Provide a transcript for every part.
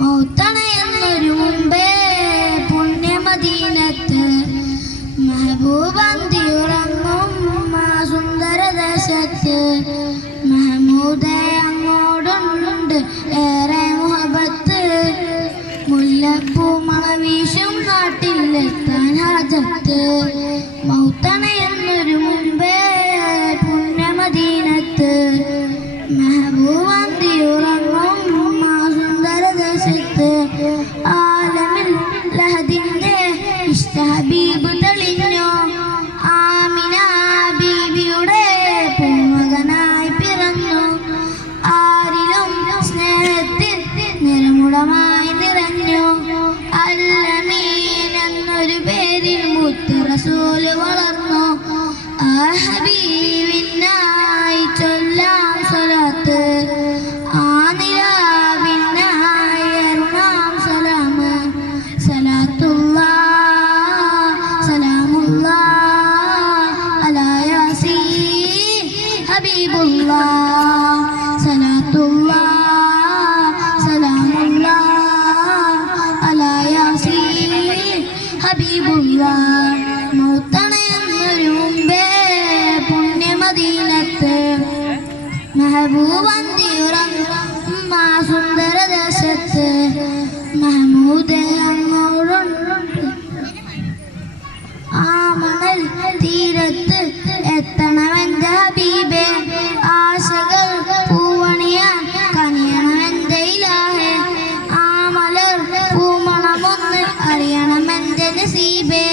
മൗത്തണയെന്നൊരു മുമ്പേ പുണ്യമദീനത്ത് മെഹബൂബന്തി ഉറങ്ങും ആ സുന്ദര ദേശത്ത് മെഹമൂദേ അങ്ങോടുണ്ട് ഏറെ മുഹബത്ത് മുല്ലപ്പൂ മണവീശും നാട്ടിലെത്താൻ ഹാജത്ത് മൗത്തണയെന്നൊരു മുമ്പേ പുണ്യമദീനത്ത് മെഹബൂബന്തി ഉറങ്ങും ആ സുന്ദര ദേശത്ത് ആലമിൽ ലഹദിന്റെ ഇഷ്ട ഹബീബ് തെളിഞ്ഞു ആമിന ബീവിയുടെ പൂമകനായി പിറന്നു ആരിലും സ്നേഹത്തിൽ നിറമുടമായി നിറഞ്ഞു അല്ലമീൻ എന്നൊരു പേരിൽ മുത്ത് റസൂല് വളർന്നു ആ ഹബീബിനായി ചൊല്ലാം സ്വലാത്ത് ആ നിലാവിനായി അരുളാം സലാമ് സലാത്തുല്ലാഹ് സലാമുല്ലാഹ് അലാ യാസീൻ ഹബീബുല്ലാഹ് സലാത്തുല്ലാഹ് സലാമുല്ലാഹ് അലാ യാസീൻ ഹബീബുല്ലാഹ് മൗത്തണയെന്നൊരു മുമ്പേ പുണ്യമദീനത്ത് മെഹബൂബന്തി ഉറങ്ങും ആ സുന്ദര ദേശത്ത് മെഹമൂദേ അങ്ങോടുണ്ട് ആ മണൽ തീരത്ത് എത്തണമെന്റെ ഹബീബേ ആശകൾ പൂവണിയാൻ കനിയണമെന്റെ ഇലാഹേ ആ മലർ പൂമണമൊന്ന് അറിയണമെന്റെ നസീബേ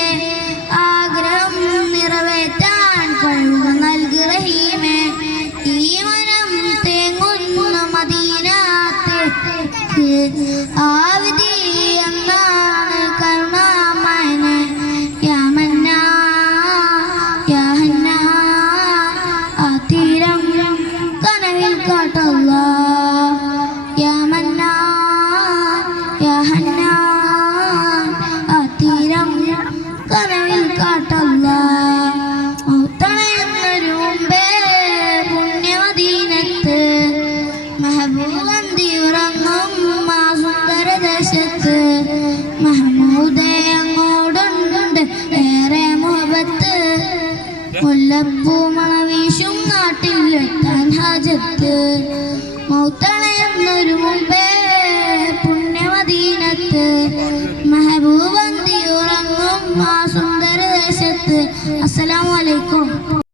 ആഗ്രഹം നിറവേറ്റാൻ കഴിവ് നൽകി റഹീമേ ഈ മനം തേങ്ങുന്ന മദീനത്തേക്ക് ആ വിധി എന്നാണ് കരുണാമയനെ യാ മന്നാൻ യാ ഹന്നാൻ ആ തീരം കനവിൽ കാട്ടല്ലാഹ് യാ മന്നാൻ യാ ഹന്നാൻ ആ തീരം കനവിൽ കാട്ടല്ലാഹ് മൗത്തണയെന്നൊരു മുമ്പേ പുണ്യമദീനത്ത് മെഹബൂബന്തി ഉറങ്ങും ആ സുന്ദര ദേശത്ത് മെഹമൂദേ അങ്ങോടുണ്ട് ഏറെ മുഹബത്ത് മുല്ലപ്പൂ മണവീശും നാട്ടിലെത്താൻ ഹാജത്ത് മൗത്തണയെന്നൊരു മുമ്പേ പുണ്യമദീനത്ത് മെഹബൂബന്തി ഉറങ്ങും ആ സുന്ദര ദേശത്ത് അസ്സലാമു അലൈക്കും.